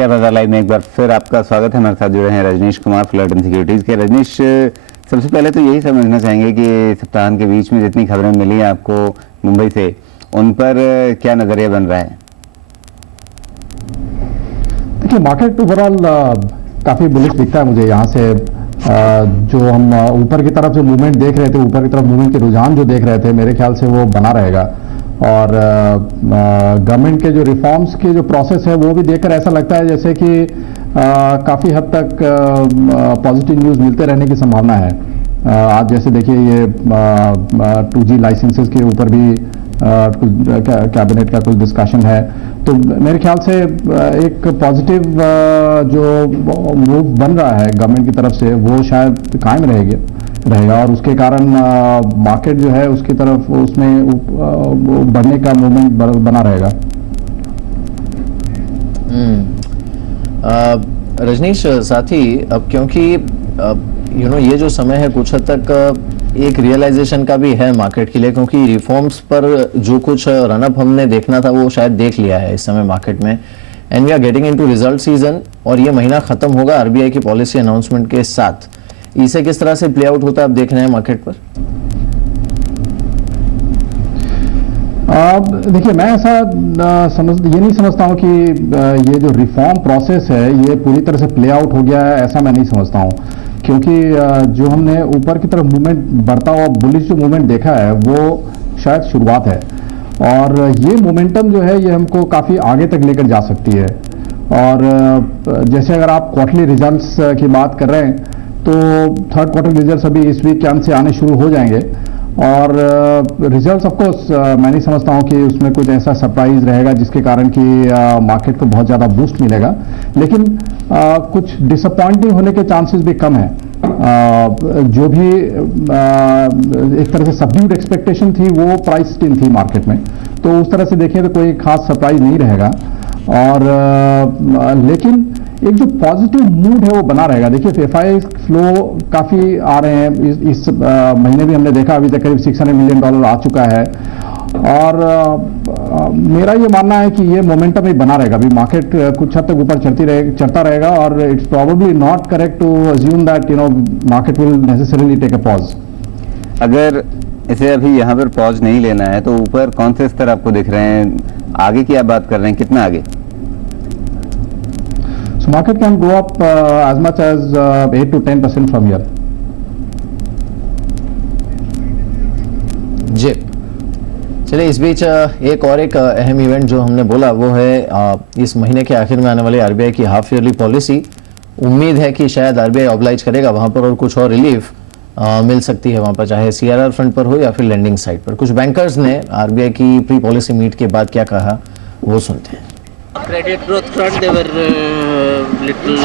Share बाजार live में एक बार फिर आपका स्वागत है। हमारे साथ जुड़े हैं रजनीश कुमार, फुलरटन सिक्योरिटीज के। रजनीश, सबसे पहले तो यही समझना चाहेंगे कि सप्ताह के बीच में जितनी खबरें मिली हैं आपको मुंबई से, उन पर क्या नजरिया बन रहा है? देखिए, मार्केट ओवरऑल काफ़ी बुलिश दिखता है मुझे। यहाँ से जो हम ऊपर की तरफ जो मूवमेंट देख रहे थे, ऊपर की तरफ मूवमेंट के रुझान जो देख रहे थे, मेरे ख्याल से वो बना रहेगा। और गवर्नमेंट के जो रिफॉर्म्स की जो प्रोसेस है वो भी देखकर ऐसा लगता है जैसे कि काफ़ी हद तक पॉजिटिव न्यूज़ मिलते रहने की संभावना है। आज जैसे देखिए, ये 2G लाइसेंसेस के ऊपर भी कैबिनेट का कुछ डिस्कशन है, तो मेरे ख्याल से एक पॉजिटिव जो मूव बन रहा है गवर्नमेंट की तरफ से वो शायद कायम रहेगा और उसके कारण मार्केट जो है उसकी तरफ उसमें बढ़ने का मूवमेंट बना रहेगा। रजनीश, साथ ही अब क्योंकि ये जो समय है कुछ हद तक एक रियलाइजेशन का भी है मार्केट के लिए, क्योंकि रिफॉर्म्स पर जो कुछ रनअप हमने देखना था वो शायद देख लिया है इस समय मार्केट में, and we are getting into result season और ये महीना खत्म होगा आरबीआई की पॉलिसी अनाउंसमेंट के साथ। इसे किस तरह से प्ले आउट होता है आप देख रहे हैं मार्केट पर? देखिए, मैं ऐसा ये नहीं समझता हूँ कि ये जो रिफॉर्म प्रोसेस है ये पूरी तरह से प्ले आउट हो गया है, ऐसा मैं नहीं समझता हूँ। क्योंकि जो हमने ऊपर की तरफ मूवमेंट बढ़ता हुआ बुलिश जो मूवमेंट देखा है वो शायद शुरुआत है, और ये मोमेंटम जो है ये हमको काफ़ी आगे तक लेकर जा सकती है। और जैसे अगर आप क्वार्टरली रिजल्ट्स की बात कर रहे हैं तो थर्ड क्वार्टर रिजल्ट्स अभी इस वीक के अंत से आने शुरू हो जाएंगे, और रिजल्ट्स ऑफ कोर्स मैं नहीं समझता हूं कि उसमें कुछ ऐसा सरप्राइज रहेगा जिसके कारण कि मार्केट को बहुत ज़्यादा बूस्ट मिलेगा, लेकिन कुछ डिसअपॉइंटिंग होने के चांसेस भी कम हैं। जो भी एक तरह से सबड्यूड एक्सपेक्टेशन थी वो प्राइस इन थी मार्केट में, तो उस तरह से देखें तो कोई खास सरप्राइज नहीं रहेगा। और लेकिन एक जो पॉजिटिव मूड है वो बना रहेगा। देखिए, एफआई फ्लो काफ़ी आ रहे हैं, इस महीने भी हमने देखा अभी तक करीब $600 मिलियन आ चुका है, और मेरा ये मानना है कि ये मोमेंटम ही बना रहेगा। अभी मार्केट कुछ हद तक ऊपर चढ़ता रहेगा, और it's probably not correct to assume that market will necessarily take a pause. अगर इसे अभी यहाँ पर पॉज नहीं लेना है तो ऊपर कौन से स्तर आपको दिख रहे हैं? आगे की आप बात कर रहे हैं, कितना आगे? So market can go up as much as 8 to 10% from here. जी, चलिए इस बीच एक अहम इवेंट जो हमने बोला वो है इस महीने के आखिर में आने वाली आरबीआई की हाफ ईयरली पॉलिसी। उम्मीद है कि शायद आरबीआई ऑब्लाइज करेगा वहां पर और कुछ और रिलीफ मिल सकती है वहां पर, चाहे सीआरआर फ्रंट पर हो या फिर लेंडिंग साइड पर। कुछ बैंकर्स ने आरबीआई की प्री पॉलिसी मीट के बाद क्या कहा वो सुनते हैं। Credit growth front, they were little,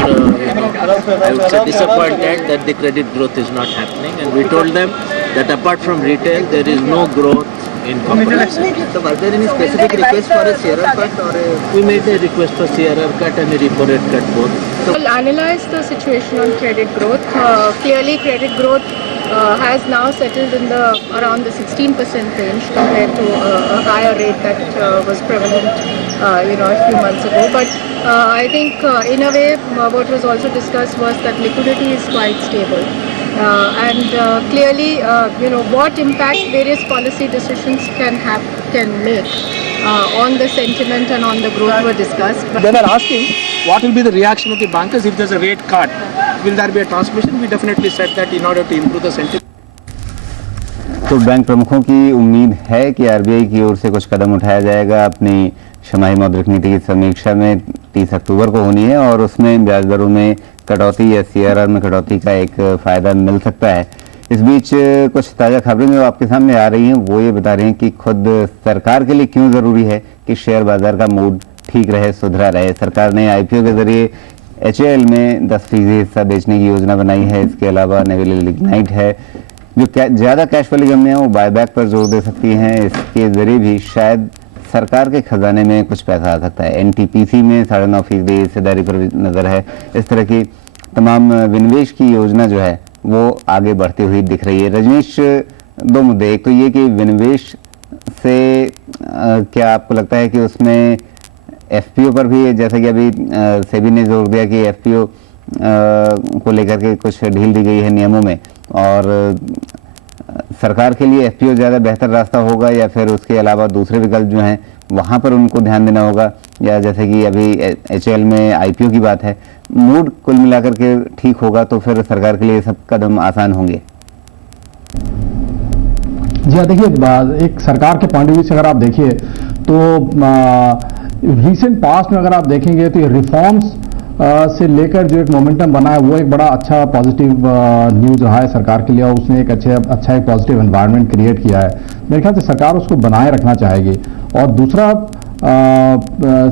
I would say, disappointed that the credit growth is not happening, and we told them that apart from retail, there is no growth in corporate. So, were there any specific request for a CRR cut, or we made a request for CRR cut and a repo rate cut both? So, we'll analyze the situation on credit growth. Clearly, credit growth has now settled in around the 16% range compared to a higher rate that was prevalent a few months ago. But I think in a way what was also discussed was that liquidity is quite stable, and clearly what impact various policy decisions can make on the sentiment and on the growth were discussed. They were asking what will be the reaction of the bankers if there's a rate cut. Will there be a transmission? We definitely said that in order to improve the sentiment. तो bank प्रमुखों की उम्मीद है कि RBI की ओर से कुछ कदम उठाया जाएगा। अपनी छमाही मौद्रिक नीति की समीक्षा में 30 अक्टूबर को होनी है, और उसमें ब्याज दरों में कटौती या सीआरआर में कटौती का एक फायदा मिल सकता है। इस बीच कुछ ताज़ा खबरें जो आपके सामने आ रही हैं वो ये बता रही हैं कि खुद सरकार के लिए क्यों ज़रूरी है कि शेयर बाजार का मूड ठीक रहे, सुधरा रहे। सरकार ने आईपीओ के जरिए एचएएल में 10% हिस्सा बेचने की योजना बनाई है। इसके अलावा नेवल लिग्नाइट है, जो ज़्यादा कैश वाली कंपनियां वो बायबैक पर जोर दे सकती हैं। इसके जरिए भी शायद सरकार के खजाने में कुछ पैसा आ सकता है। एनटीपीसी में 9.5% हिस्सेदारी पर नज़र है। इस तरह की तमाम विनिवेश की योजना जो है वो आगे बढ़ती हुई दिख रही है। रजनीश, दो मुद्दे, एक तो ये कि विनिवेश से क्या आपको लगता है कि उसमें एफपीओ पर भी, जैसे कि अभी सेबी ने जोर दिया कि एफपीओ को लेकर के कुछ ढील दी गई है नियमों में, और सरकार के लिए एफपीओ ज़्यादा बेहतर रास्ता होगा या फिर उसके अलावा दूसरे विकल्प जो हैं वहाँ पर उनको ध्यान देना होगा, या जैसे कि अभी एचएएल में आईपीओ की बात है, मूड कुल मिलाकर के ठीक होगा तो फिर सरकार के लिए सब कदम आसान होंगे? जी हाँ, देखिए एक सरकार के पॉइंट ऑफ व्यू से अगर आप देखिए तो रीसेंट पास्ट में अगर आप देखेंगे तो ये रिफॉर्म्स से लेकर जो एक मोमेंटम बना है वो एक बड़ा अच्छा पॉजिटिव न्यूज़ रहा है सरकार के लिए, और उसने एक अच्छा एक पॉजिटिव एनवायरनमेंट क्रिएट किया है। मेरे ख्याल से सरकार उसको बनाए रखना चाहेगी। और दूसरा,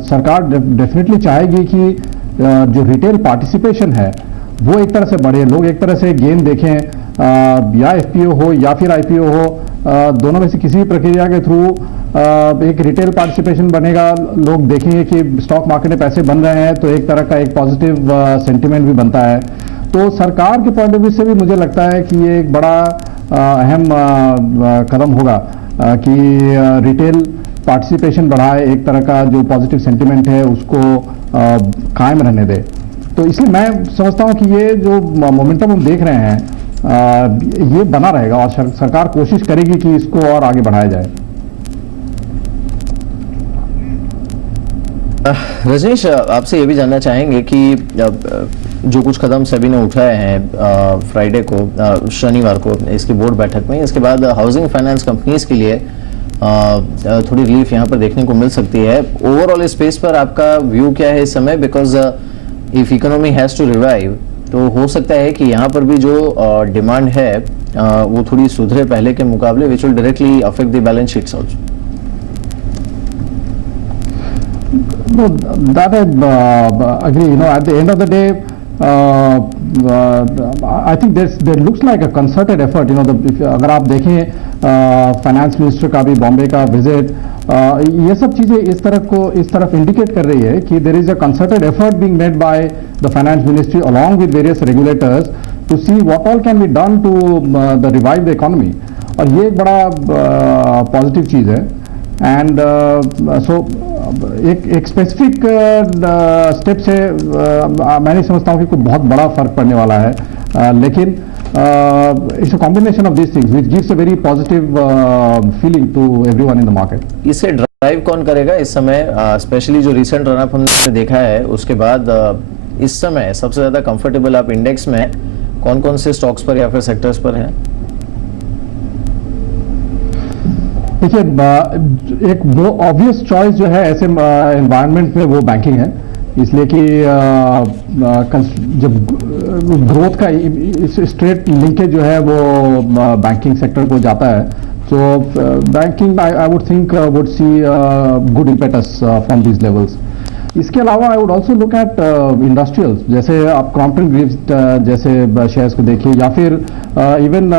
सरकार डेफिनेटली चाहेगी कि जो रिटेल पार्टिसिपेशन है वो एक तरह से बढ़े, लोग एक तरह से गेम देखें, या एफपीओ हो या फिर आईपीओ हो, दोनों में से किसी भी प्रक्रिया के थ्रू एक रिटेल पार्टिसिपेशन बनेगा, लोग देखेंगे कि स्टॉक मार्केट में पैसे बन रहे हैं, तो एक तरह का एक पॉजिटिव सेंटिमेंट भी बनता है। तो सरकार के पॉइंट ऑफ व्यू से भी मुझे लगता है कि ये एक बड़ा अहम कदम होगा कि रिटेल पार्टिसिपेशन बढ़ाए, एक तरह का जो पॉजिटिव सेंटिमेंट है उसको कायम रहने दे। तो इसलिए मैं समझता हूं कि ये जो मोमेंटम हम देख रहे हैं ये बना रहेगा, और सरकार कोशिश करेगी कि इसको और आगे बढ़ाया जाए। रजनीश, आपसे ये भी जानना चाहेंगे कि जो कुछ कदम सेबी ने उठाए हैं फ्राइडे को, शनिवार को इसकी बोर्ड बैठक में, इसके बाद हाउसिंग फाइनेंस कंपनीज के लिए थोड़ी रिलीफ यहाँ पर देखने को मिल सकती है। ओवरऑल स्पेस पर आपका व्यू क्या है इस समय? Because if economy has to revive तो हो सकता है कि यहाँ पर भी जो डिमांड है वो थोड़ी सुधरे पहले के मुकाबले, which will directly affect the balance sheets also. No, that I agree. You know, at the end of the day, I think there looks like a concerted effort. You know, अगर आप देखें फाइनेंस मिनिस्टर का भी बॉम्बे का visit, ये सब चीजें इस तरफ इंडिकेट कर रही है कि there is a concerted effort being made by the finance ministry along with various regulators to see what all can be done to the revive the economy, और ये एक बड़ा पॉजिटिव चीज है। एंड सो एक स्पेसिफिक स्टेप से मैं नहीं समझता हूँ कि कोई बहुत बड़ा फर्क पड़ने वाला है, लेकिन it's a combination of this things which gives a very positive feeling to everyone in the market. इसे ड्राइव कौन करेगा इस समय? स्पेशली जो रिसेंट रनअप हमने देखा है उसके बाद इस समय सबसे ज्यादा कंफर्टेबल आप इंडेक्स में कौन कौन से स्टॉक्स पर या फिर सेक्टर्स पर हैं? देखिए, एक वो ऑब्वियस चॉइस जो है ऐसे एनवायरनमेंट में वो बैंकिंग है, इसलिए कि जब ग्रोथ का स्ट्रेट लिंकेज जो है वो बैंकिंग सेक्टर को जाता है, तो banking I would think would see good impetus from these levels. इसके अलावा I would also look eight industrials, जैसे आप क्रॉम्पटन ग्रीव्स जैसे शेयर्स को देखिए, या फिर even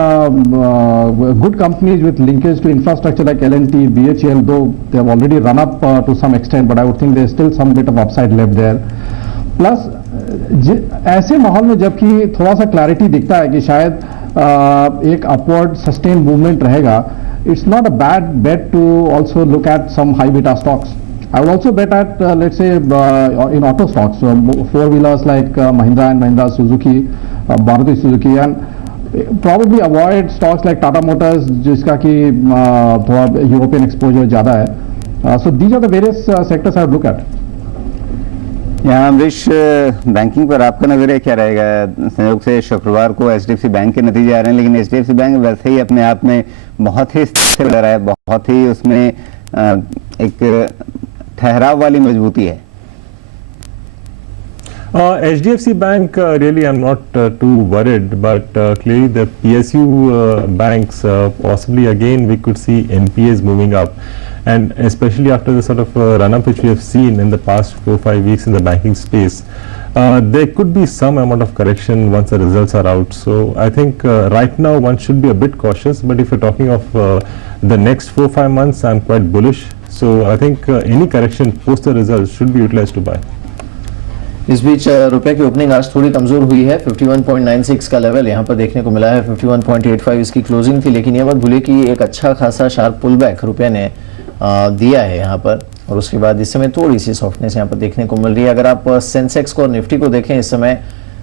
good companies with linkage to infrastructure like L&T, BHEL, though they have already run up to some extent, but I would think there still some bit of upside left there. Plus ऐसे माहौल में जबकि थोड़ा सा clarity दिखता है कि शायद एक अपवर्ड सस्टेन मूवमेंट रहेगा, it's not a bad bet to also look at some high beta stocks. I would also bet at, let's say, in auto stocks, four-wheelers like Mahindra and Mahindra, Suzuki, Maruti Suzuki, and probably avoid stocks like Tata Motors, जिसका कि थोड़ा European exposure ज़्यादा है. So these are the various sectors I would look at. यहाँ Amrish, banking पर आपका नजरिया क्या रहेगा? संयोग से शुक्रवार को HDFC बैंक के नतीजे आ रहे हैं, लेकिन HDFC बैंक वैसे ही अपने आप में बहुत ही स्थिर रहा है, बहुत ही उसमें एक ठहराव वाली मजबूती है। HDFC Bank, really I'm not too worried, but clearly the PSU banks, possibly again we could see NPAs moving up, and especially after the sort of run-up which we have seen in the past 4-5 weeks in the banking space, there could be some amount of correction once the results are out. So I think right now one should be a bit cautious, but if you're talking of the next 4-5 months, I'm quite bullish. So I think any correction post the results should be utilized to buy. इस बीच रुपए की opening आज थोड़ी कमजोर हुई है, 51.96 का level यहाँ पर देखने को मिला है, 51.85 इसकी क्लोजिंग थी, लेकिन ये बात भूलिए कि एक अच्छा खासा शार्प पुल बैक रुपए ने दिया है यहाँ पर। और उसके बाद इस समय थोड़ी सी सॉफ्टनेस यहाँ पर देखने को मिल रही है। अगर आप सेंसेक्स को और निफ्टी को देखें इस समय,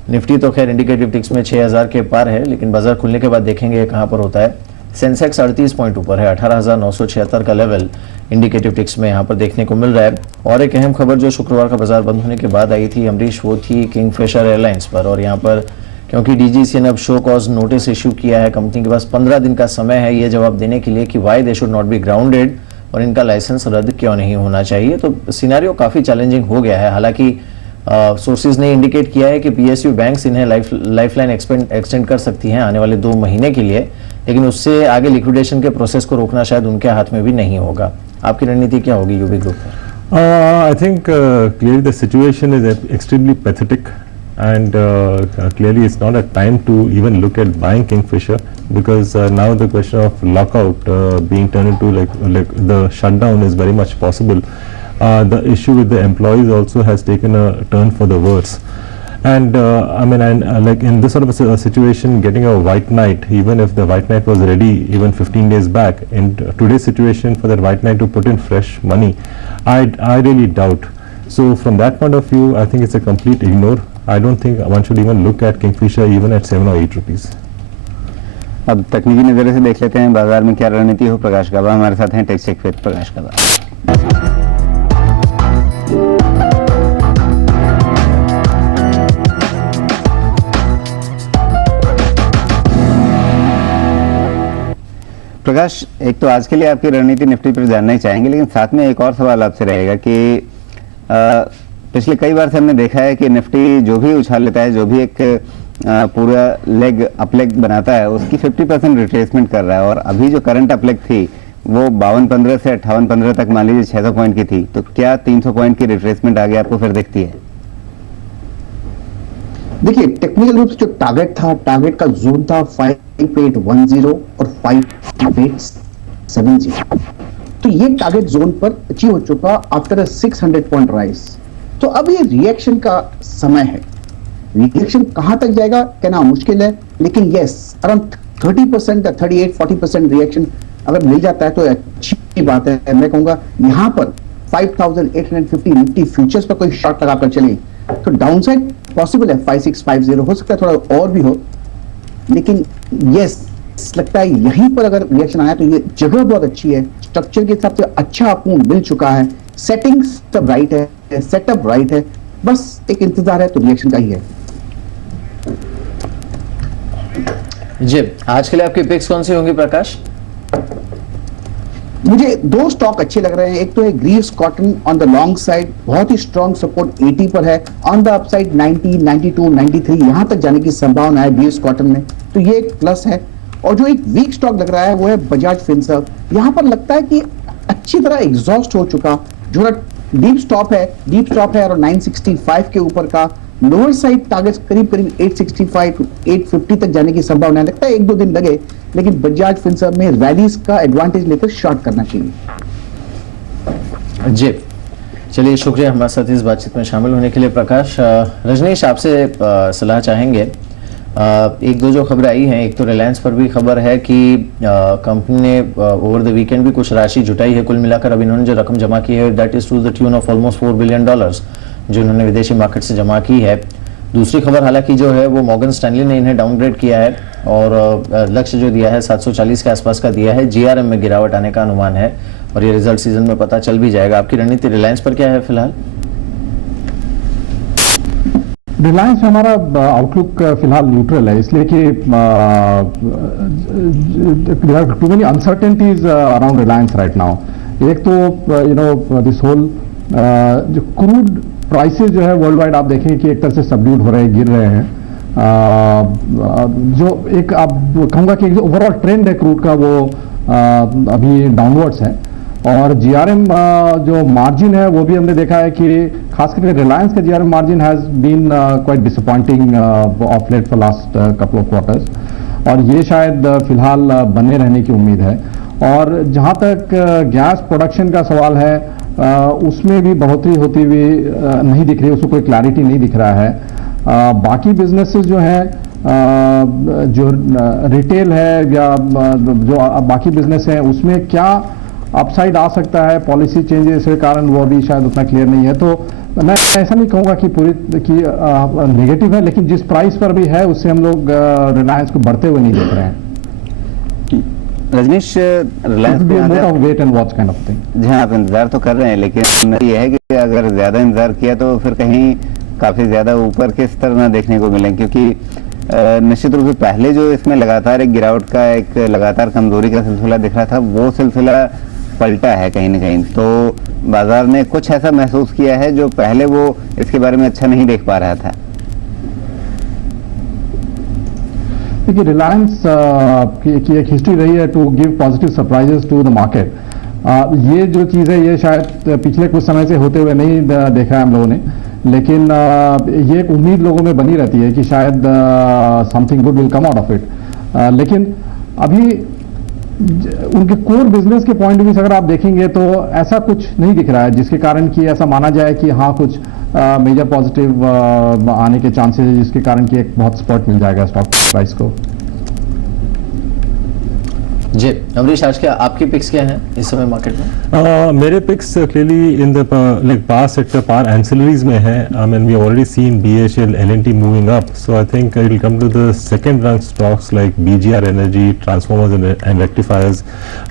निफ्टी तो खैर इंडिकेटिव टिक्स में 6000 के पार है, लेकिन बाजार खुलने के बाद देखेंगे कहाँ पर होता है। सेंसेक्स 38 पॉइंट ऊपर है, 18,976 का लेवल इंडिकेटिव टिक्स में यहाँ पर देखने को मिल रहा है। और एक अहम खबर जो शुक्रवार का बाजार बंद होने के बाद आई थी अमरीश, वो थी किंगफिशर एयरलाइंस पर। और यहाँ पर क्योंकि डीजीसी ने अब शो कॉज नोटिस इश्यू किया है, कंपनी के पास 15 दिन का समय है ये जवाब देने के लिए कि why they should not be grounded और इनका लाइसेंस रद्द क्यों नहीं होना चाहिए। तो सिनेरियो काफी चैलेंजिंग हो गया है। हालांकि सोर्सेज ने इंडिकेट किया है कि पीएसयू बैंक्स इन्हें लाइफलाइन एक्सटेंड कर सकती हैं आने वाले 2 महीने के लिए, लेकिन उससे आगे लिक्विडेशन के प्रोसेस को रोकना शायद उनके हाथ में भी नहीं होगा। आपकी रणनीति क्या होगी यूबी ग्रुप पर? I think clearly the situation is extremely pathetic, and clearly it's not a time to even look at buying Kingfisher, because now the question of lockout being turned into like the shutdown is very much possible. The issue with the employees also has taken a turn for the worse, and I mean, like in this sort of a situation, getting a white knight, even if the white knight was ready even 15 days back, in today's situation for that white knight to put in fresh money, I really doubt. So from that point of view, I think it's a complete ignore. I don't think one should even look at Kingfisher even at 7 or 8 rupees. अब तकनीकी नजरिए से देख लेते हैं बाजार में क्या रणनीति हो। प्रकाश गवा हमारे साथ हैं, टेक्सेक विद प्रकाश गवा। प्रकाश, एक तो आज के लिए आपकी रणनीति निफ्टी पर जानना ही चाहेंगे, लेकिन साथ में एक और सवाल आपसे रहेगा कि पिछले कई बार से हमने देखा है कि निफ्टी जो भी उछाल लेता है, जो भी एक पूरा लेग अपलेग बनाता है, उसकी 50% रिट्रेसमेंट कर रहा है। और अभी जो करंट अपलेग थी वो 52.15 से 58.15 तक मान लीजिए 600 पॉइंट की थी, तो क्या 300 पॉइंट की रिट्रेसमेंट आगे आपको फिर दिखती है? देखिए, टेक्निकल रूप से जो टारगेट था, टारगेट का जोन था 5810 और 5870, तो ये टारगेट जोन पर अचीव हो चुका आफ्टर अ 600 पॉइंट राइज। तो अब ये रिएक्शन का समय है। रिएक्शन कहां तक जाएगा कहना मुश्किल है, लेकिन यस, अराउंड 30% या 38-40% रिएक्शन अगर मिल जाता है तो अच्छी बात है। मैं कहूंगा यहां पर 5850 निफ्टी फ्यूचर्स पर कोई शॉर्ट लगाकर चले तो डाउनसाइड पॉसिबल है, 5650 हो सकता है, थोड़ा और भी हो, लेकिन यस लगता है यहीं पर अगर रिएक्शन आया तो ये जगह बहुत अच्छी है, स्ट्रक्चर के हिसाब से अच्छा आपको मिल चुका है, सेटिंग सब राइट है, सेटअप राइट है, बस एक इंतजार है तो रिएक्शन का ही है। जी, आज के लिए आपकी पिक्स कौन सी होंगी प्रकाश? मुझे 2 स्टॉक अच्छे लग रहे हैं। एक तो है Greaves cotton on the long side, बहुत ही स्ट्रॉन्ग सपोर्ट 80 पर है, ऑन द अपसाइड 90, 92, 93 यहां तक जाने की संभावना है ग्रीव्स कॉटन में, तो ये एक प्लस है। और जो एक वीक स्टॉक लग रहा है वो है बजाज फिनसर्व। यहां पर लगता है कि अच्छी तरह एग्जॉस्ट हो चुका, जो डीप स्टॉप है और 965 के ऊपर का, लोअर साइड टारगेट करीब 865 टू 850 तक जाने की संभावना है। लगता है 1-2 दिन लगे, लेकिन बजाज फिनसर्व में रैलीज का एडवांटेज लेकर शॉर्ट करना चाहिए। जी, चलिए, शुक्रिया हमारे साथ इस बातचीत में शामिल होने के लिए प्रकाश। रजनीश, आपसे सलाह चाहेंगे। 1-2 जो खबरें आई हैं, एक तो रिलायंस पर भी खबर है कि कंपनी ने ओवर द वीकेंड भी कुछ राशि जुटाई है। कुल मिलाकर अब इन्होंने जो रकम जमा की है that is to the tune of almost $4 billion जो इन्होंने विदेशी मार्केट से जमा की है। दूसरी खबर हालांकि जो है वो मॉर्गन स्टैनली ने इन्हें डाउनग्रेड किया है और लक्ष्य जो दिया है 740 के आसपास का दिया है। जीआरएम में गिरावट आने का अनुमान है और ये रिजल्ट सीजन में पता चल भी जाएगा। आपकी रणनीति रिलायंस पर क्या है फिलहाल? रिलायंस में हमारा आउटलुक फिलहाल न्यूट्रल है, इसलिए कि too many uncertainties around Reliance right now. एक तो दिस होल जो क्रूड प्राइसेस जो है वर्ल्ड वाइड आप देखें कि एक तरह से सबड्यूड हो रहे हैं, गिर रहे हैं। जो एक आप कहूँगा कि ओवरऑल ट्रेंड है क्रूड का वो अभी डाउनवर्ड्स है। और जीआरएम जो मार्जिन है वो भी हमने देखा है कि खास करके रिलायंस का GRM margin has been quite disappointing of late for last couple of quarters, और ये शायद फिलहाल बने रहने की उम्मीद है। और जहाँ तक गैस प्रोडक्शन का सवाल है उसमें भी बढ़ोतरी होती हुई नहीं दिख रही, उसको कोई क्लैरिटी नहीं दिख रहा है। बाकी बिजनेसेस जो हैं जो रिटेल है या जो बाकी बिजनेस हैं उसमें क्या अपसाइड आ सकता है, पॉलिसी चेंजेस के कारण वो अभी शायद उतना क्लियर नहीं है। तो मैं ऐसा नहीं कहूँगा कि पूरी की नेगेटिव है, लेकिन जिस प्राइस पर भी है उससे हम लोग रिलायंस को बढ़ते हुए नहीं देख रहे हैं। Rajneesh, Reliance wait and watch kind of thing. जहाँ आप इंतजार तो कर रहे हैं, लेकिन ये है कि अगर ज्यादा इंतजार किया तो फिर कहीं काफी ज्यादा ऊपर के स्तर ना देखने को मिले, क्योंकि निश्चित रूप से पहले जो इसमें लगातार एक गिरावट का, एक लगातार कमजोरी का सिलसिला दिख रहा था, वो सिलसिला पलटा है कहीं ना कहीं। तो बाजार ने कुछ ऐसा महसूस किया है जो पहले वो इसके बारे में अच्छा नहीं देख पा रहा था। देखिए, रिलायंस की एक हिस्ट्री रही है to give positive surprises to the market. ये जो चीज़ है ये शायद पिछले कुछ समय से होते हुए नहीं देखा है हम लोगों ने, लेकिन ये एक उम्मीद लोगों में बनी रहती है कि शायद something good will come out of it. लेकिन अभी उनके कोर बिजनेस के पॉइंट ऑफ व्यू से अगर आप देखेंगे तो ऐसा कुछ नहीं दिख रहा है जिसके कारण कि ऐसा माना जाए कि हाँ कुछ मेजर पॉजिटिव आने के चांसेस है, जिसके कारण कि एक बहुत स्पॉट मिल जाएगा स्टॉक प्राइस को। जी अमरीश, आज क्या आपकी पिक्स क्या हैं इस समय मार्केट में? मेरे picks clearly in the like power sector, power ancillaries में है। I mean we already seen BHEL, L&T moving up, so I think I will come to the second rank stocks like BGR energy, transformers and rectifiers,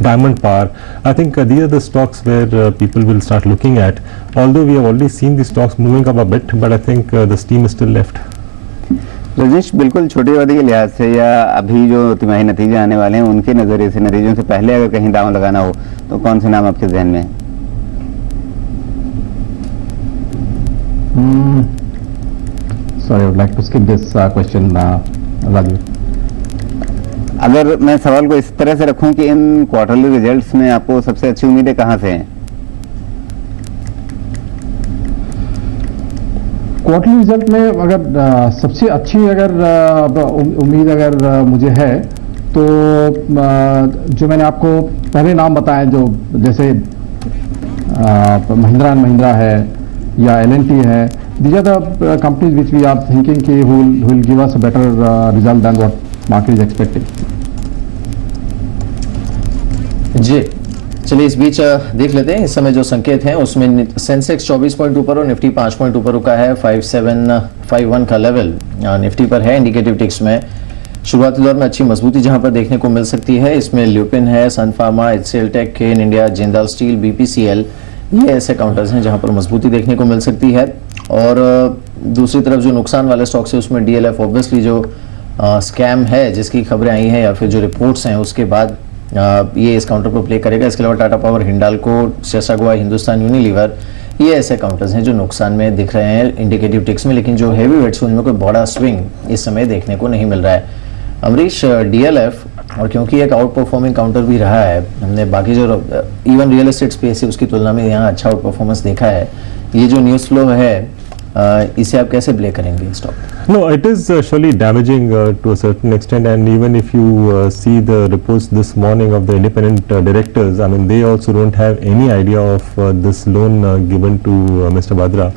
diamond power. I think these are the stocks where people will start looking at, although we have already seen the stocks moving up a bit, but I think the steam is still left. Rajneesh, बिल्कुल छोटी अवधि के लिहाज से या अभी जो तिमाही नतीजे आने वाले हैं उनके नजरिए से, नतीजों से पहले अगर कहीं दांव लगाना हो तो कौन से नाम आपके जहन में है? Sorry, I would like to skip this question, Raju. अगर मैं सवाल को इस तरह से रखूं कि इन क्वार्टरली रिजल्ट्स में आपको सबसे अच्छी उम्मीदें कहां से हैं? क्वार्टरली रिजल्ट में अगर सबसे अच्छी अगर उम्मीद अगर मुझे है तो जो मैंने आपको पहले नाम बताए, जो जैसे महिंद्रा एंड महिंद्रा है या L&T है, these are the companies which we are thinking कि will give us a better result than what market is expecting. जी चलिए, इस बीच देख लेते हैं इस समय जो संकेत हैं उसमें सेंसेक्स 24 पॉइंट ऊपर और निफ्टी 5 पॉइंट ऊपर रुका है। 5751 का लेवल निफ्टी पर है इंडिकेटिव टिक्स में। शुरुआती दौर में अच्छी मजबूती जहां पर देखने को मिल सकती है, इसमें ल्यूपिन है, सन फार्मा, HCL टेक, केन इंडिया, जिंदाल स्टील, BPCL, ये ऐसे काउंटर्स हैं जहां पर मजबूती देखने को मिल सकती है। और दूसरी तरफ जो नुकसान वाले स्टॉक्स है उसमें DLF ऑब्वियसली जो स्कैम है जिसकी खबरें आई हैं या फिर जो रिपोर्ट्स हैं उसके बाद ये इस काउंटर पर प्ले करेगा। इसके अलावा टाटा पावर, हिंडाल्को, सेसागोआ, हिंदुस्तान यूनिलीवर, ये ऐसे काउंटर्स हैं जो नुकसान में दिख रहे हैं इंडिकेटिव टिक्स में, लेकिन जो हैवी वेट्स उनमें कोई बड़ा स्विंग इस समय देखने को नहीं मिल रहा है। अमरीश, DLF और क्योंकि एक आउट परफॉर्मिंग काउंटर भी रहा है, हमने बाकी जो इवन रियल एस्टेट स्पेस है उसकी तुलना में यहाँ अच्छा आउट परफॉर्मेंस देखा है। ये जो न्यूज़ फ्लो है इसे आप कैसे प्ले करेंगे stock? No, it is surely damaging to a certain extent, and even if you see the reports this morning of the independent directors, I mean they also don't have any idea of this loan given to Mr. Vadra.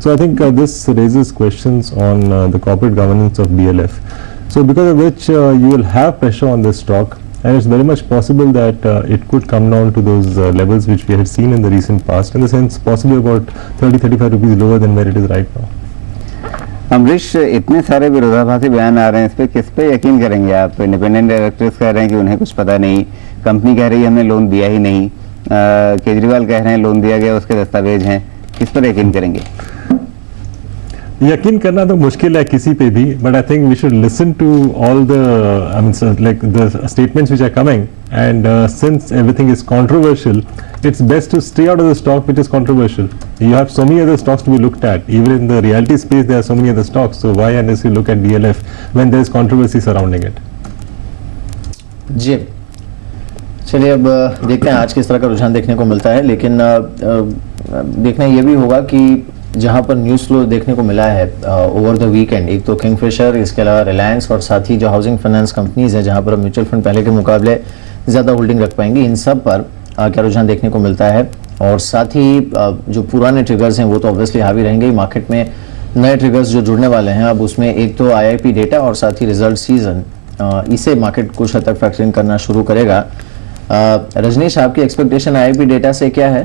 So I think this raises questions on the corporate governance of DLF. So because of which you will have pressure on this stock, and it's very much possible that it could come down to those levels which we had seen in the recent past, in the sense possibly about 30-35 rupees lower than where it is right now. Amrish, इतने सारे विरोधाभासी बयान आ रहे हैं, इस पे किस पे यकीन करेंगे आप? इंडिपेंडेंट डायरेक्टर्स कह रहे हैं कि उन्हें कुछ पता नहीं, कंपनी कह रही है हमने लोन दिया ही नहीं, केजरीवाल कह रहे हैं लोन दिया गया, उसके दस्तावेज हैं, किस पर यकीन करेंगे? यकीन करना तो मुश्किल है किसी पे भी, but I think we should listen to all the I mean like the statements which are coming, and since everything is controversial, it's best to stay out of the stock which is controversial. You have so many other stocks to be looked at. Even in the realty space there are so many other stocks, so why unless you look at DLF when there is controversy surrounding it? जी चलिए, अब देखते हैं आज किस तरह का रुझान देखने को मिलता है, लेकिन देखना ये भी होगा कि जहां पर न्यूज़ फ्लो देखने को मिला है ओवर द वीकेंड, एक तो किंगफिशर, इसके अलावा रिलायंस और साथ ही जो हाउसिंग फाइनेंस कंपनीज है जहां पर म्यूचुअल फंड पहले के मुकाबले ज़्यादा होल्डिंग रख पाएंगी, इन सब पर क्या रुझान देखने को मिलता है। और साथ ही जो पुराने ट्रिगर्स हैं वो तो ऑब्वियसली हावी रहेंगे। मार्केट में नए ट्रिगर्स जो जुड़ने वाले हैं, अब उसमें एक तो IIP डेटा और साथ ही रिजल्ट सीजन, इसे मार्केट कुछ हद तक फैक्टरिंग करना शुरू करेगा। रजनीश, आपकी एक्सपेक्टेशन आईआईपी डेटा से क्या है?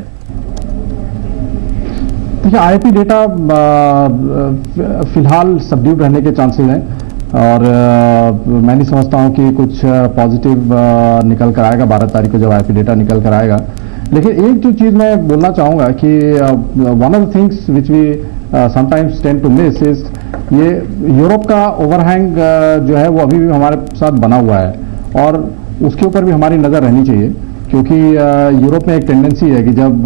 देखिए, आईआईपी डेटा फिलहाल सबड्यूड रहने के चांसेस हैं और मैं नहीं समझता हूं कि कुछ पॉजिटिव निकल कर आएगा 12 तारीख को जब आईआईपी डेटा निकल कर आएगा। लेकिन एक जो चीज़ मैं बोलना चाहूँगा कि one of the things which we sometimes tend to miss is ये यूरोप का ओवरहैंग जो है वो अभी भी हमारे साथ बना हुआ है और उसके ऊपर भी हमारी नज़र रहनी चाहिए, क्योंकि यूरोप में एक टेंडेंसी है कि जब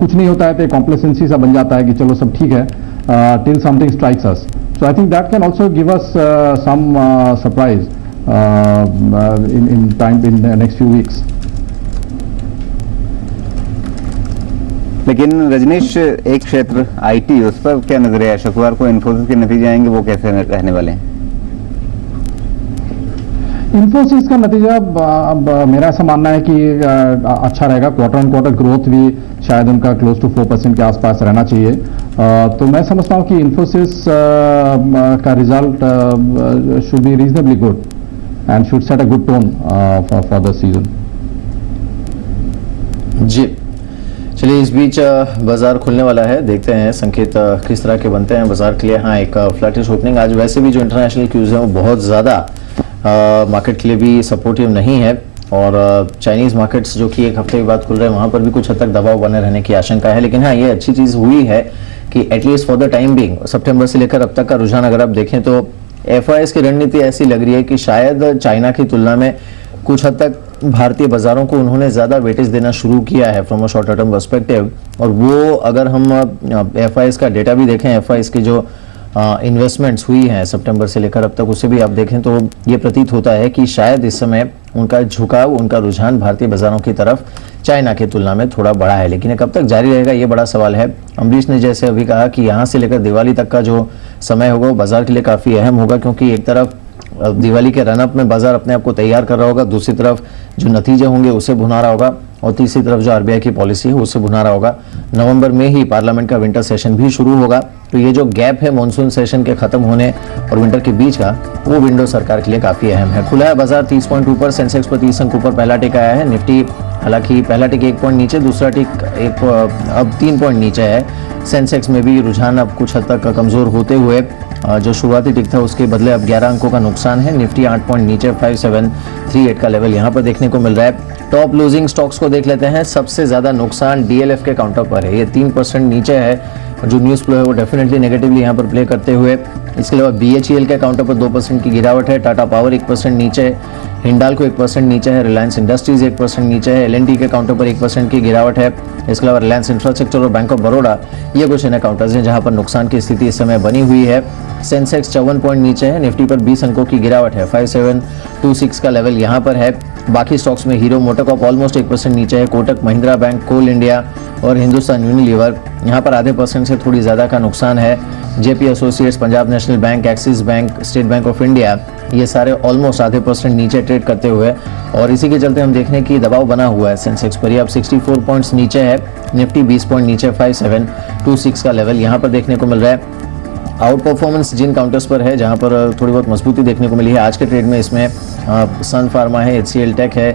कुछ नहीं होता है तो एक कॉम्प्लेसेंसी सा बन जाता है कि चलो सब ठीक है till something strikes us. So I think that can also give us some surprise in time in next few weeks. लेकिन रजनीश, एक क्षेत्र आईटी, उस पर क्या नजरिया है? शुक्रवार को इन्फोसिस के नतीजे आएंगे, वो कैसे रहने वाले हैं? इन्फोसिस का नतीजा मेरा ऐसा मानना है कि अच्छा रहेगा। क्वार्टर ऑन क्वार्टर ग्रोथ भी शायद उनका क्लोज टू 4% के आसपास रहना चाहिए। तो मैं समझता हूं कि इन्फोसिस का result should be reasonably good and should set a good tone for the season. जी चलिए, इस बीच बाजार खुलने वाला है, देखते हैं संकेत किस तरह के बनते हैं बाजार के लिए। हाँ, एक फ्लैटिश ओपनिंग। आज वैसे भी जो इंटरनेशनल क्यूज है वो बहुत ज़्यादा मार्केट के लिए भी सपोर्टिव नहीं है और चाइनीज़ मार्केट्स जो कि एक हफ्ते के बाद खुल रहे हैं वहाँ पर भी कुछ हद तक दबाव बने रहने की आशंका है। लेकिन हाँ, ये अच्छी चीज़ हुई है कि at least for the time being सितंबर से लेकर अब तक का रुझान अगर आप देखें तो एफआईएस की रणनीति ऐसी लग रही है कि शायद चाइना की तुलना में कुछ हद तक भारतीय बाजारों को उन्होंने ज़्यादा वेटेज देना शुरू किया है from a short term perspective. और वो अगर हम एफआईएस का डेटा भी देखें, एफआईएस की जो इन्वेस्टमेंट्स हुई हैं सितंबर से लेकर अब तक, उसे भी आप देखें तो ये प्रतीत होता है कि शायद इस समय उनका झुकाव, उनका रुझान भारतीय बाजारों की तरफ चाइना की तुलना में थोड़ा बड़ा है। लेकिन कब तक जारी रहेगा ये बड़ा सवाल है। अमरीश ने जैसे अभी कहा कि यहाँ से लेकर दिवाली तक का जो समय होगा वो बाजार के लिए काफ़ी अहम होगा, क्योंकि एक तरफ दिवाली के रनअप में बाजार अपने आप को तैयार कर रहा होगा, दूसरी तरफ जो नतीजे होंगे उसे भुना रहा होगा और तीसरी तरफ जो आरबीआई की पॉलिसी है उसे भुना रहा होगा। नवंबर में ही पार्लियामेंट का विंटर सेशन भी शुरू होगा, तो ये जो गैप है मॉनसून सेशन के खत्म होने और विंटर के बीच का, वो विंडो सरकार के लिए काफी अहम है। खुला है बाजार 30 पॉइंट ऊपर, सेंसेक्स पर 30 अंक ऊपर पहला टिक आया है। निफ्टी हालांकि पहला टिक 1 पॉइंट नीचे, दूसरा टिक अब 3 पॉइंट नीचे है। सेंसेक्स में भी रुझान अब कुछ हद तक कमजोर होते हुए जो शुरुआती टिक था उसके बदले अब 11 अंकों का नुकसान है। निफ्टी 8 पॉइंट नीचे 5738 का लेवल यहाँ पर देखने को मिल रहा है। टॉप लूजिंग स्टॉक्स को देख लेते हैं। सबसे ज्यादा नुकसान डीएलएफ के काउंटर पर है, ये 3% नीचे है। जो न्यूज़ फ्लो है वो डेफिनेटली नेगेटिवली यहाँ पर प्ले करते हुए। इसके अलावा बीएचईएल के काउंटर पर 2% की गिरावट है। टाटा पावर 1% नीचे है, हिंडाल्को 1% नीचे है, रिलायंस इंडस्ट्रीज 1% नीचे है, एलएनटी के काउंटर पर 1% की गिरावट है। इसके अलावा रिलायंस इंफ्रास्ट्रक्चर और बैंक ऑफ बड़ौदा ये कुछ इन काउंटर्स हैं जहां पर नुकसान की स्थिति इस समय बनी हुई है। सेंसेक्स 54 पॉइंट नीचे है, निफ्टी पर 20 अंकों की गिरावट है, 5726 का लेवल यहाँ पर है। बाकी स्टॉक्स में हीरो मोटोकॉर्प ऑलमोस्ट 1% नीचे है, कोटक महिंद्रा बैंक, कोल इंडिया और हिंदुस्तान यूनिलीवर यहाँ पर आधे % से थोड़ी ज़्यादा का नुकसान है। JP associates, Punjab national bank, axis bank, state bank of India ये सारे ऑलमोस्ट आधे % नीचे ट्रेड करते हुए, और इसी के चलते हम देख रहे हैं कि दबाव बना हुआ है सेंसेक्स पर। ये अब 64 पॉइंट्स नीचे है, निफ्टी 20 पॉइंट नीचे 5726 का लेवल यहाँ पर देखने को मिल रहा है। आउट परफॉर्मेंस जिन काउंटर्स पर है जहां पर थोड़ी बहुत मजबूती देखने को मिली है आज के ट्रेड में, इसमें सन फार्मा है, HCL टेक है,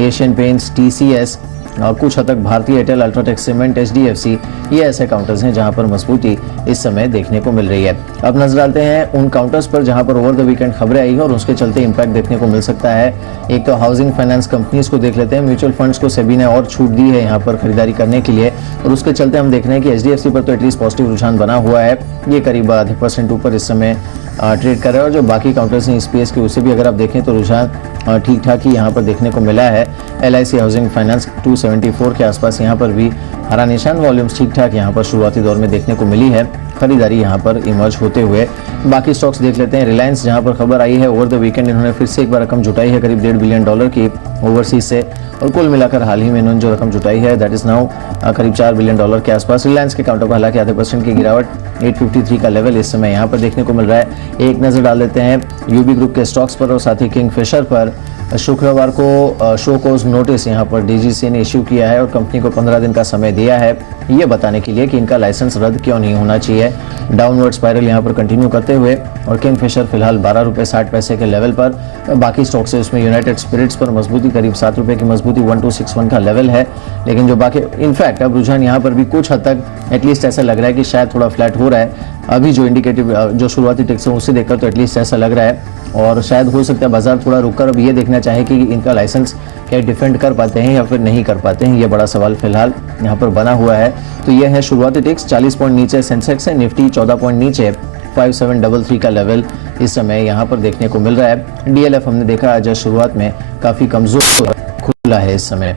एशियन पेंट्स, TCS, कुछ हद तक भारतीय एयरटेल, अल्ट्राटेक सीमेंट, HDFC ये ऐसे काउंटर्स हैं जहां पर मजबूती इस समय देखने को मिल रही है। अब नजर डालते हैं उन काउंटर्स पर जहां पर ओवर द वीकेंड खबरें आई है और उसके चलते इंपैक्ट देखने को मिल सकता है। एक तो हाउसिंग फाइनेंस कंपनीज को देख लेते हैं। म्यूचुअल फंड्स को सेबी ने और छूट दी है यहाँ पर खरीदारी करने के लिए, और उसके चलते हम देख रहे हैं कि HDFC पर तो एटलीस्ट पॉजिटिव रुझान बना हुआ है, ये करीब आधे % ऊपर इस समय ट्रेड कर रहा है। और जो बाकी काउंटर्स हैं स्पेस के उसे भी अगर आप देखें तो रुझान ठीक ठाक ही यहाँ पर देखने को मिला है। LIC हाउसिंग फाइनेंस 274 के आसपास यहाँ पर भी हरा निशान, वॉल्यूम्स ठीक ठाक यहाँ पर शुरुआती दौर में देखने को मिली है, खरीदारी यहाँ पर इमर्ज होते हुए। बाकी स्टॉक्स देख लेते हैं। रिलायंस जहाँ पर खबर आई है ओवर द वीकेंड इन्होंने फिर से एक बार रकम जुटाई है करीब $1.5 बिलियन की ओवरसीज से, और कुल मिलाकर हाल ही में इन्होंने जो रकम जुटाई है दैट इज नाउ करीब $4 बिलियन के आसपास। रिलायंस के काउंटर पर हालांकि आधे % की गिरावट, 853 का लेवल इस समय यहाँ पर देखने को मिल रहा है। एक नजर डाल लेते हैं यूबी ग्रुप के स्टॉक्स पर और साथ ही किंगफिशर पर। शुक्रवार को शो कोज नोटिस यहां पर डीजीसी ने इश्यू किया है और कंपनी को 15 दिन का समय दिया है ये बताने के लिए कि इनका लाइसेंस रद्द क्यों नहीं होना चाहिए। डाउनवर्ड स्पाइरल यहां पर कंटिन्यू करते हुए और किंगफिशर फिलहाल 12 रुपये 60 पैसे के लेवल पर, बाकी स्टॉक से उसमें यूनाइटेड स्पिरिट्स पर मजबूती करीब 7 रुपये की मजबूती 1261 का लेवल है। लेकिन जो बाकी इनफैक्ट अब रुझान यहाँ पर भी कुछ हद तक एटलीस्ट ऐसा लग रहा है कि शायद थोड़ा फ्लैट हो रहा है। अभी जो इंडिकेटिव जो शुरुआती टिक्स है उसे देखकर तो एटलीस्ट ऐसा लग रहा है और शायद हो सकता है बाजार थोड़ा रुककर अब ये देखना चाहे कि इनका लाइसेंस क्या डिफेंड कर पाते हैं या फिर नहीं कर पाते हैं, ये बड़ा सवाल फिलहाल यहाँ पर बना हुआ है। तो ये है शुरुआती टिक्स। 40 पॉइंट नीचे सेंसेक्स है, निफ्टी 14 पॉइंट नीचे 5733 का लेवल इस समय यहाँ पर देखने को मिल रहा है। डीएलएफ हमने देखा आज शुरुआत में काफी कमजोर खुला है इस समय।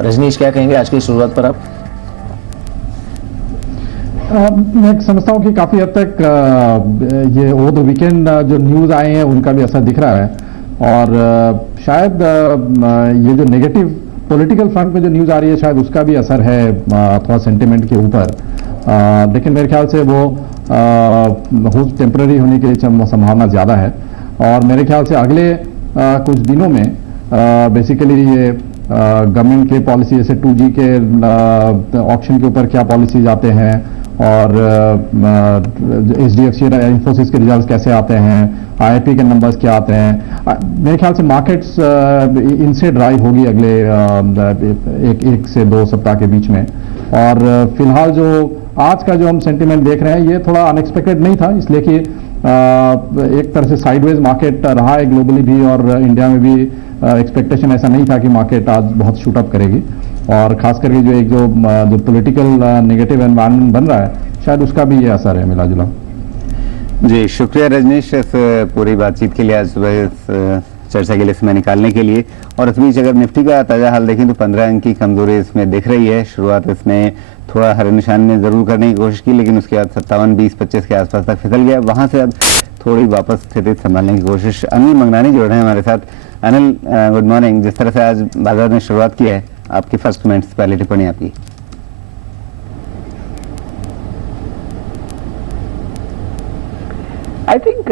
रजनीश क्या कहेंगे आज की शुरुआत पर आप? मैं समझता हूँ कि काफी हद तक ये ओवर द वीकेंड जो न्यूज आए हैं उनका भी असर दिख रहा है और शायद ये जो नेगेटिव पॉलिटिकल फ्रंट में जो न्यूज आ रही है शायद उसका भी असर है थोड़ा सेंटिमेंट के ऊपर। लेकिन मेरे ख्याल से वो टेम्पररी होने की संभावना ज्यादा है और मेरे ख्याल से अगले कुछ दिनों में बेसिकली ये गवर्नमेंट के पॉलिसी जैसे 2G के ऑप्शन के ऊपर क्या पॉलिसीज आते हैं और HDFC इंफोसिस के रिजल्ट्स कैसे आते हैं, IIP के नंबर्स क्या आते हैं, मेरे ख्याल से मार्केट्स इनसे ड्राइव होगी अगले एक से 2 सप्ताह के बीच में। और फिलहाल जो आज का जो हम सेंटिमेंट देख रहे हैं ये थोड़ा अनएक्सपेक्टेड नहीं था, इसलिए कि एक तरह से साइडवेज मार्केट रहा है ग्लोबली भी और इंडिया में भी एक्सपेक्टेशन ऐसा नहीं था कि मार्केट आज बहुत शूट अप करेगी और खास करके जो एक जो पॉलिटिकल नेगेटिव एनवायरनमेंट बन रहा है शायद उसका भी ये असर है मिला जुला। जी शुक्रिया रजनीश इस पूरी बातचीत के लिए, आज सुबह इस चर्चा के लिए समय निकालने के लिए। और इस बीच अगर निफ्टी का ताज़ा हाल देखें तो 15 अंक की कमजोरी इसमें दिख रही है। शुरुआत इसने थोड़ा हरे निशान में जरूर करने की कोशिश की लेकिन उसके बाद 57, 20, 25 के आसपास तक फिसल गया, वहां से अब थोड़ी वापस स्थिति संभालने की कोशिश। अनिल मंगनानी जुड़ रहे हैं हमारे साथ। Anil good morning. जिस तरह से आज बाजार ने शुरुआत की है, आपकी फर्स्ट कमेंट्स, पहली टिप्पणी आपकी। I think